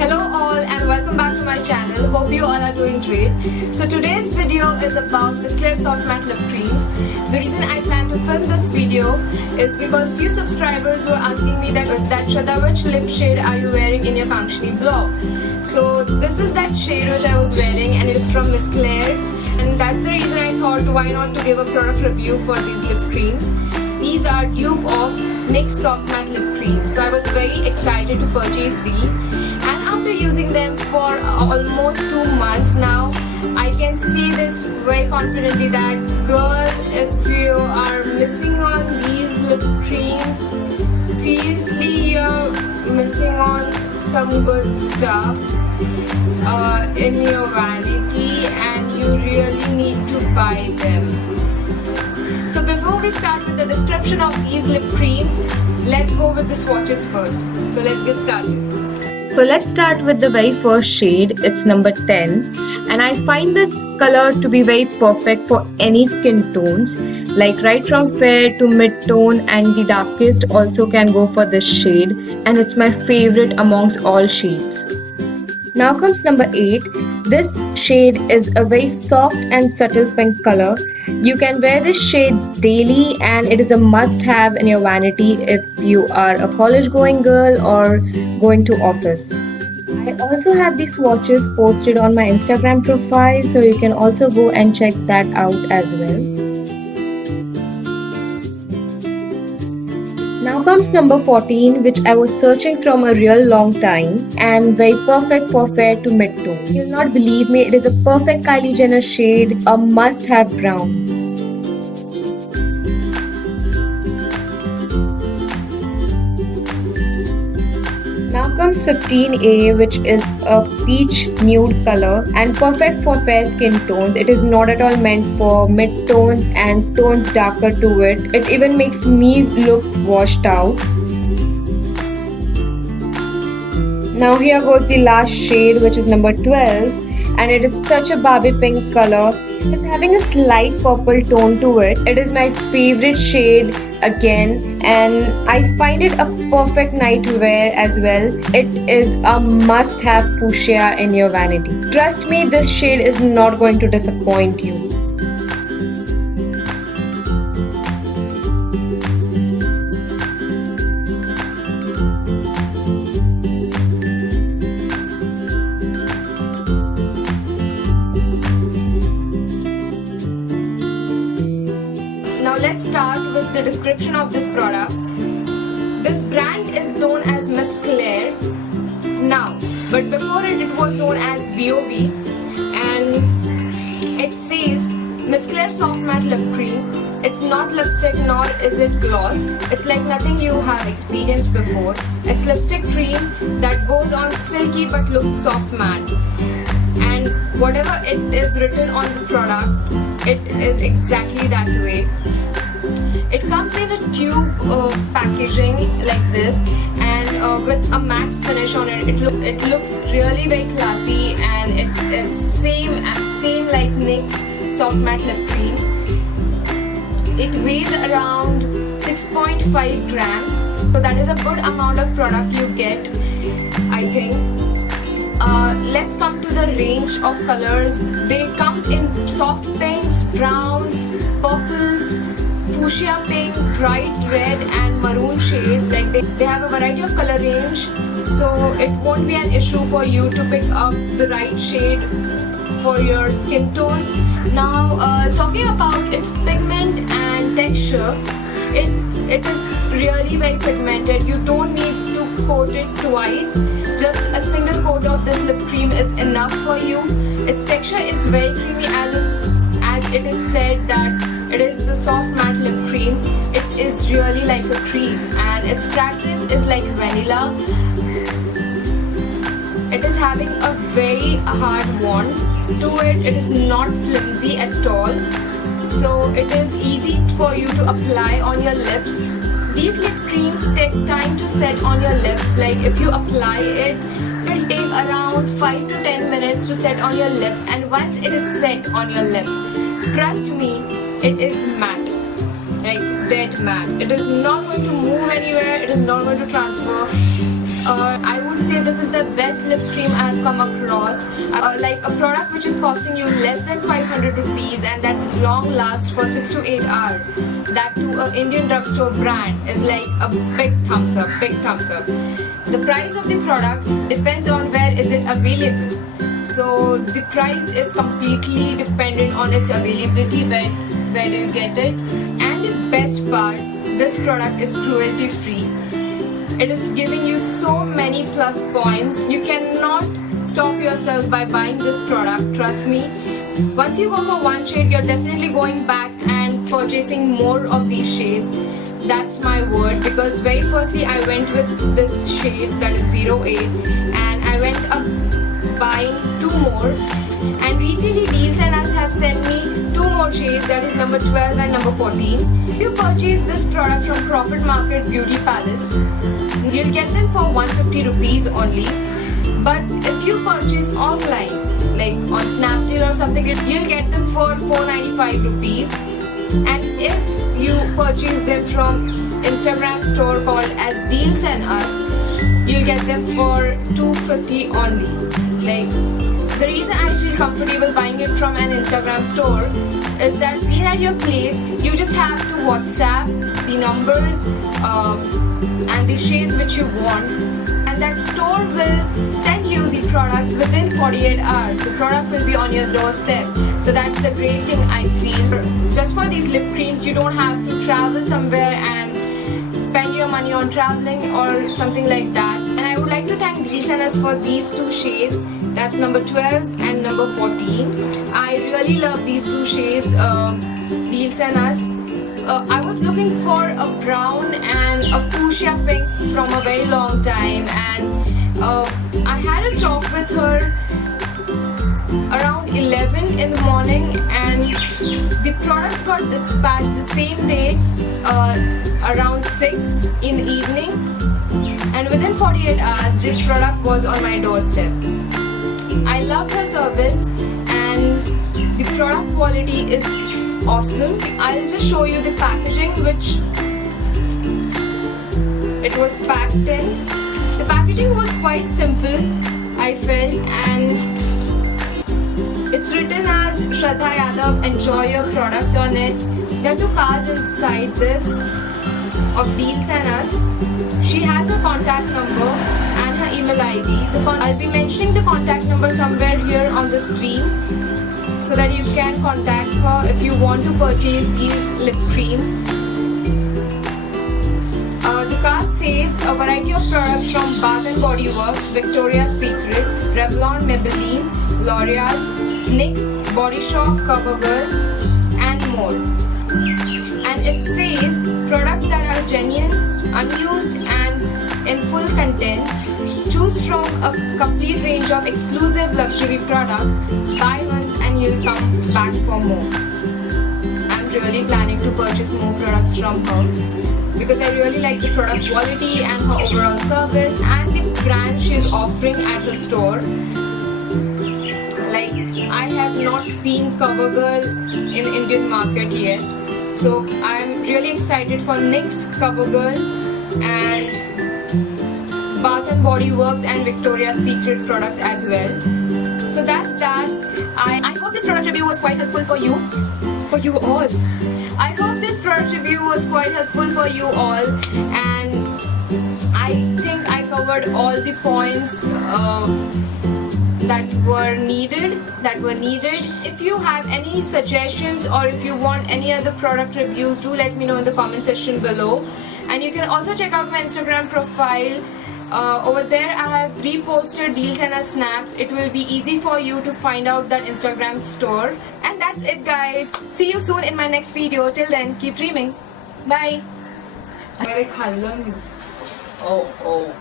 Hello all and welcome back to my channel. Hope you all are doing great. So today's video is about Miss Claire Soft Matte Lip Creams. The reason I plan to film this video is because few subscribers were asking me that Shraddha, which lip shade are you wearing in your Kankshani vlog? So this is that shade which I was wearing and it's from Miss Claire, and that's the reason I thought why not to give a product review for these lip creams. These are dupe of NYX Soft Matte Lip Cream. So I was very excited to purchase these. And after using them for almost 2 months now, I can say this very confidently that girl, if you are missing on these lip creams, seriously you're missing on some good stuff in your vanity, and you really need to buy them. So before we start with the description of these lip creams, let's go with the swatches first. So let's get started. So let's start with the very first shade. It's number 10, and I find this color to be very perfect for any skin tones, like right from fair to mid-tone, and the darkest also can go for this shade, and it's my favorite amongst all shades. Now comes number 8. This shade is a very soft and subtle pink color. You can wear this shade daily and it is a must-have in your vanity if you are a college-going girl or going to office. I also have these swatches posted on my Instagram profile, so you can also go and check that out as well. Now comes number 14, which I was searching from a real long time, and very perfect for fair to mid-tone. You'll not believe me, it is a perfect Kylie Jenner shade, a must-have brown. Now comes 15A, which is a peach nude color and perfect for fair skin tones. It is not at all meant for mid-tones and tones darker to it. It even makes me look washed out. Now here goes the last shade, which is number 12, and it is such a Barbie pink color. It's having a slight purple tone to it. It is my favorite shade again, and I find it a perfect night wear as well. It is a must-have fuchsia in your vanity. Trust me, this shade is not going to disappoint you. Now let's start with the description of this product. This brand is known as Miss Claire now, but before it was known as VOV, and it says Miss Claire Soft Matte Lip Cream. It's not lipstick nor is it gloss. It's like nothing you have experienced before. It's lipstick cream that goes on silky but looks soft matte. And whatever it is written on the product, it is exactly that way. It comes in a tube packaging like this, and with a matte finish on it. It looks really very classy, and it is same like NYX Soft Matte Lip Creams. It weighs around 6.5 grams, so that is a good amount of product you get, I think. Let's come to the range of colors. They come in soft pinks, browns, purples, fuchsia pink, bright red and maroon shades. Like they have a variety of color range, so it won't be an issue for you to pick up the right shade for your skin tone. Now talking about its pigment and texture, it is really very pigmented. You don't need to coat it twice. Just a single coat of this lip cream is enough for you. Its texture is very creamy, as it is said that it is the soft matte lip cream. It is really like a cream, and its fragrance is like vanilla. It is having a very hard wand to it. It is not flimsy at all, so it is easy for you to apply on your lips. These lip creams take time to set on your lips. Like if you apply it, it will take around 5 to 10 minutes to set on your lips, and once it is set on your lips, trust me, it is matte, like dead matte. It is not going to move anywhere. It is not going to transfer. I would say this is the best lip cream I have come across. Like a product which is costing you less than 500 rupees and that will long last for 6 to 8 hours. That to an Indian drugstore brand is like a big thumbs up, big thumbs up. The price of the product depends on where is it available. So the price is completely dependent on its availability, where do you get it. And the best part, this product is cruelty free. It is giving you so many plus points. You cannot stop yourself by buying this product, trust me. Once you go for one shade, you're definitely going back and purchasing more of these shades. That's my word, because very firstly I went with this shade, that is 08, and I went up buying 2 more, and recently Deals and Us have sent me 2 more shades, that is number 12 and number 14. If you purchase this product from Profit Market Beauty Palace, you'll get them for 150 rupees only. But if you purchase offline, like on Snapdeal or something, you'll get them for 495 rupees. And if you purchase them from Instagram store called as Deals and Us, you'll get them for 250 only. Like, the reason I feel comfortable buying it from an Instagram store is that being at your place, you just have to WhatsApp the numbers and the shades which you want, and that store will send you the products within 48 hours. The product will be on your doorstep. So that's the great thing I feel. Just for these lip creams, you don't have to travel somewhere and spend your money on traveling or something like that. And I would like to thank Deals and Us for these 2 shades. That's number 12 and number 14. I really love these 2 shades, Deals and Us. I was looking for a brown and a fuchsia pink from a very long time, and I had a talk with her around 11 in the morning, and the products got dispatched the same day around 6 in the evening, and within 48 hours this product was on my doorstep. I love her service and the product quality is awesome. I'll just show you the packaging which it was packed in. The packaging was quite simple, I felt, and it's written as Shraddha Yadav, enjoy your products on it. There are 2 cards inside this of Deals and Us. She has a contact number and her email ID. I'll be mentioning the contact number somewhere here on the screen so that you can contact her if you want to purchase these lip creams. The card says a variety of products from Bath & Body Works, Victoria's Secret, Revlon, Maybelline, L'Oreal, NYX, Body Shop, CoverGirl, and more. And it says products that are genuine, unused, and in full contents. Choose from a complete range of exclusive luxury products. Buy once and you'll come back for more. I'm really planning to purchase more products from her because I really like the product quality and her overall service and the brand she's offering at her store. Like, I have not seen CoverGirl in Indian market yet, so I'm really excited for NYX, CoverGirl, and Bath & Body Works and Victoria's Secret products as well. So that's that. I hope this product review was quite helpful for you all. I hope this product review was quite helpful for you all, and I think I covered all the points that were needed. If you have any suggestions or if you want any other product reviews, do let me know in the comment section below. And you can also check out my Instagram profile. Over there I have reposted Deals and Us snaps. It will be easy for you to find out that Instagram store. And that's it, guys. See you soon in my next video. Till then, keep dreaming. Bye. Oh.